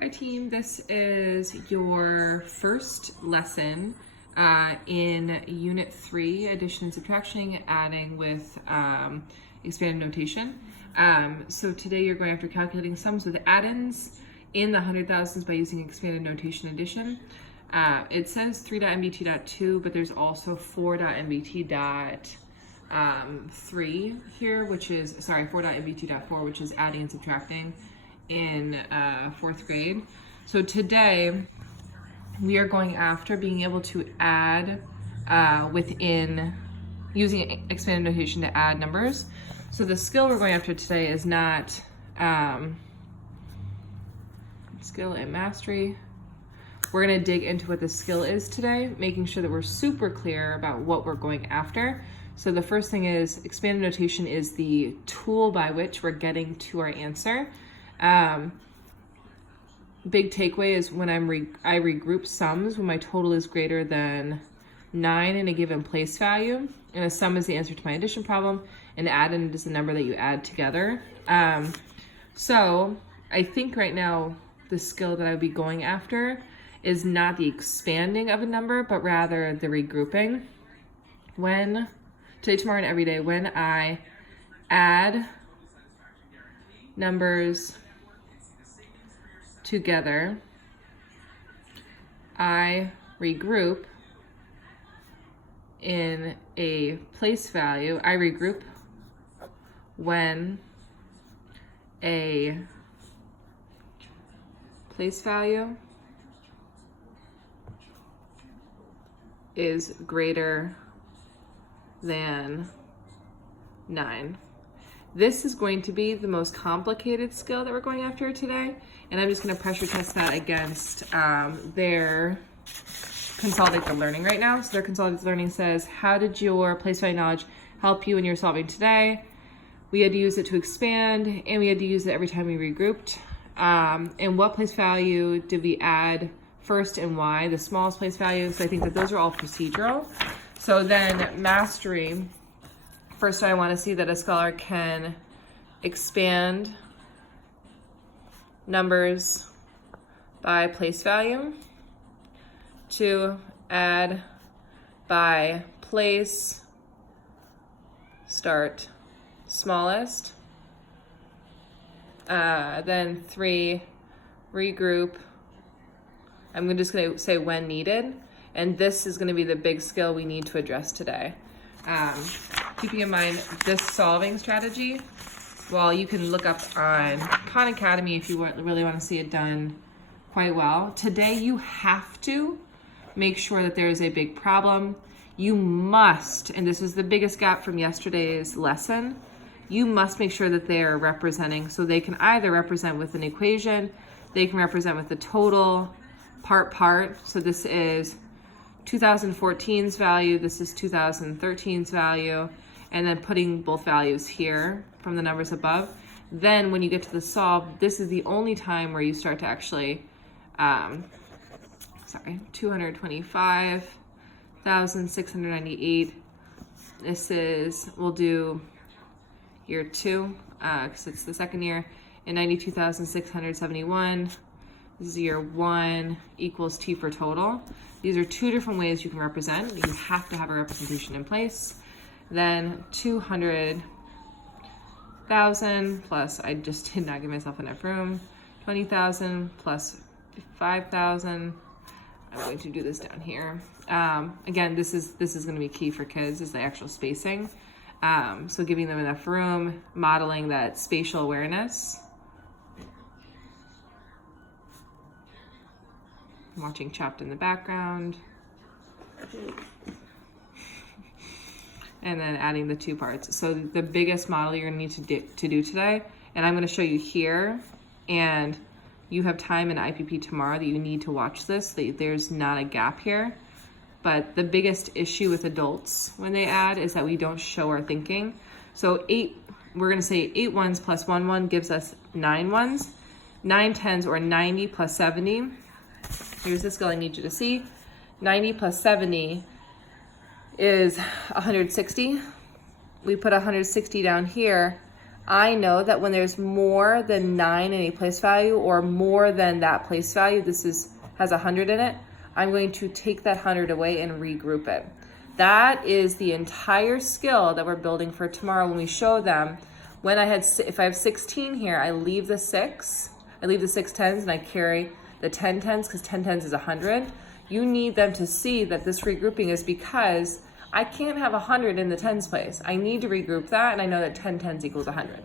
Hi team, this is your first lesson in Unit 3, addition and subtraction, adding with expanded notation. So today you're going after calculating sums with add-ins in the hundred thousands by using expanded notation addition. It says 3.nbt.2, but there's also 4.nbt.3 here, which is, 4.nbt.4, which is adding and subtracting in fourth grade. So today we are going after being able to add within using expanded notation to add numbers. So the skill we're going after today is not skill and mastery. We're going to dig into what the skill is today, making sure that we're super clear about what we're going after. So the first thing is expanded notation is the tool by which we're getting to our answer. Big takeaway is when I regroup sums when my total is greater than 9 in a given place value, and a sum is the answer to my addition problem, and add-in is the number that you add together. So I think right now the skill that I would be going after is not the expanding of a number, but rather the regrouping. When today, tomorrow, and every day, when I add numbers together, I regroup in a place value. I regroup when a place value is greater than 9. This is going to be the most complicated skill that we're going after today, and I'm just going to pressure test that against their consolidated learning right now. So their consolidated learning says, how did your place value knowledge help you when you're solving today? We had to use it to expand, and we had to use it every time we regrouped. And what place value did we add first and why? The smallest place value. So I think that those are all procedural. So then mastery. First, I want to see that a scholar can expand numbers by place value. 2, add by place, start smallest. Then 3, regroup. I'm just going to say when needed. And this is going to be the big skill we need to address today. Keeping in mind this solving strategy, well, you can look up on Khan Academy if you really want to see it done quite well. Today you have to make sure that there is a big problem. You must, and this is the biggest gap from yesterday's lesson, you must make sure that they are representing. So they can either represent with an equation, they can represent with the total, part. So this is 2014's value, this is 2013's value, and then putting both values here from the numbers above. Then when you get to the solve, this is the only time where you start to actually, 225,698. This is, we'll do year 2, because it's the second year, and 92,671. This is year 1 equals T for total. These are 2 different ways you can represent. You have to have a representation in place. Then 200,000 plus, I just did not give myself enough room, 20,000 plus 5,000. I'm going to do this down here. Again, this is going to be key for kids, is the actual spacing. So giving them enough room, modeling that spatial awareness. Watching Chopped in the background. And then adding the 2 parts. So the biggest model you're gonna need to do today, and I'm gonna show you here, and you have time in IPP tomorrow that you need to watch this, there's not a gap here. But the biggest issue with adults when they add is that we don't show our thinking. So we're gonna say 8 ones plus 1 1 gives us 9 ones. 9 tens, or 90 plus 70. Here's the skill I need you to see. 90 plus 70 is 160. We put 160 down here. I know that when there's more than 9 in a place value or more than that place value, has 100 in it, I'm going to take that 100 away and regroup it. That is the entire skill that we're building for tomorrow when we show them. If I have 16 here, I leave the 6 tens and I carry the 10 tens because 10 tens is 100. You need them to see that this regrouping is because I can't have 100 in the tens place. I need to regroup that, and I know that 10 tens equals 100.